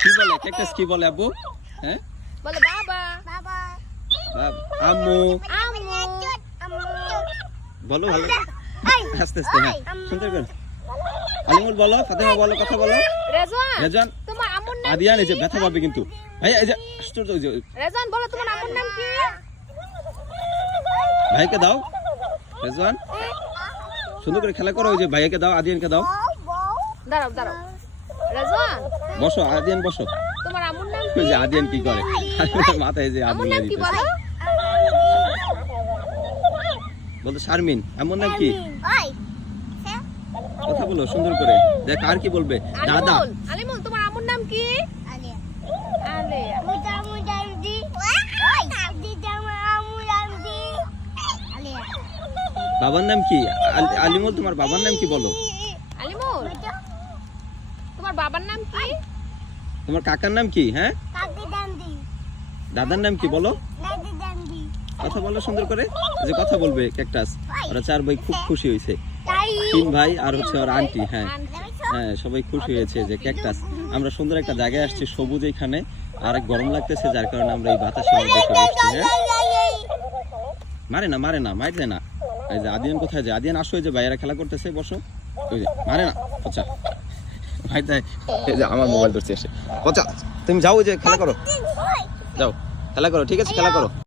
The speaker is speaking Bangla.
কি বলে ক্যাকটাস কি বলে আপু? হ্যাঁ বলে বাবা বাবা আম্মু আম্মু বলো ভালো আস্তে আস্তে হ্যাঁ সুন্দর করে আলিমুল বলো ফাতেমা বলো কথা বলো রেজওয়ান রেজান তোমার আম্মুর নাম আদিয়ান এই যে ব্যথা পাবে কিন্তু এই যে আশ্চর্য ওই যে রেজওয়ান বলো তোমার আম্মুর নাম কি ভাইকে দাও রেজওয়ান সুন্দর করে খেলা করো ওই যে ভাইকে দাও আদিয়ানকে দাও দাঁড়াও দাঁড়াও রেজওয়ান বসো আদিয়ান বসো তোমার আম্মুর নাম ওই যে আদিয়ান কি করে মাথায় যে আম্মুর আবুল নাম কি বলো বলতো শারমিন এমন নাম কি ওই কথা বলো সুন্দর করে দেখ আর কি বলবে দাদা আলিমুল আলিমুল তোমার আম্মুর নাম কি আলিয়া আলিয়া মুদা মুদা দি ওই দি জামা আমুলাম দি আলিয়া বাবার নাম কি আলিমুল তোমার বাবার নাম কি বলো আলিমুল তোমার বাবার নাম কি তোমার কাকার নাম কি হ্যাঁ কাকি দান্দি দাদার নাম কি বলো দাদি দান্দি কথা বলো সুন্দর করে যে কথা বলবে ক্যাকটাস ওরা চার ভাই খুব খুশি হয়েছে তাই 3 ভাই আর হচ্ছে ওর আন্টি হ্যাঁ আন্টি। হ্যাঁ সবাই খুশি হয়েছে যে ক্যাকটাস আমরা সুন্দর একটা জায়গায় আসছি সবুজ এখানে আর গরম লাগতেছে যার কারণে আমরা এই বাতাসের মধ্যে এসে বসছি হ্যাঁ মারে না মারতে না এই যে আদিয়ান কোথায় যে আদিয়ান আসো এই যে ভাইয়েরা খেলা করতেছে বসো ওই যে মারে না আচ্ছা ভাই তাই এই যে আমার মোবাইল ধরছে এসে আচ্ছা তুমি যাও ওই যে খেলা করো যাও খেলা করো ঠিক আছে খেলা করো